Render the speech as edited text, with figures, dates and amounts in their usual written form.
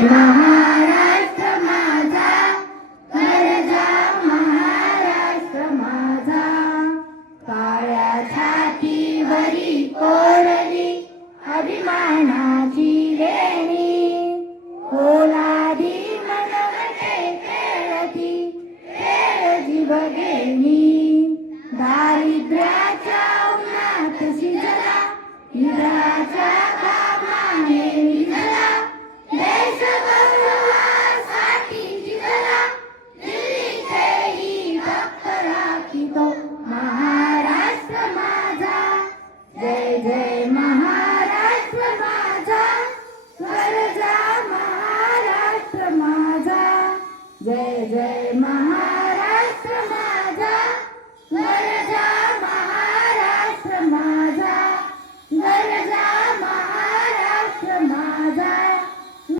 महाराष्ट्र माझा, गरजा महाराष्ट्र माझा. काळ्या छातीवरी कोरली अभिमानाची वेणी,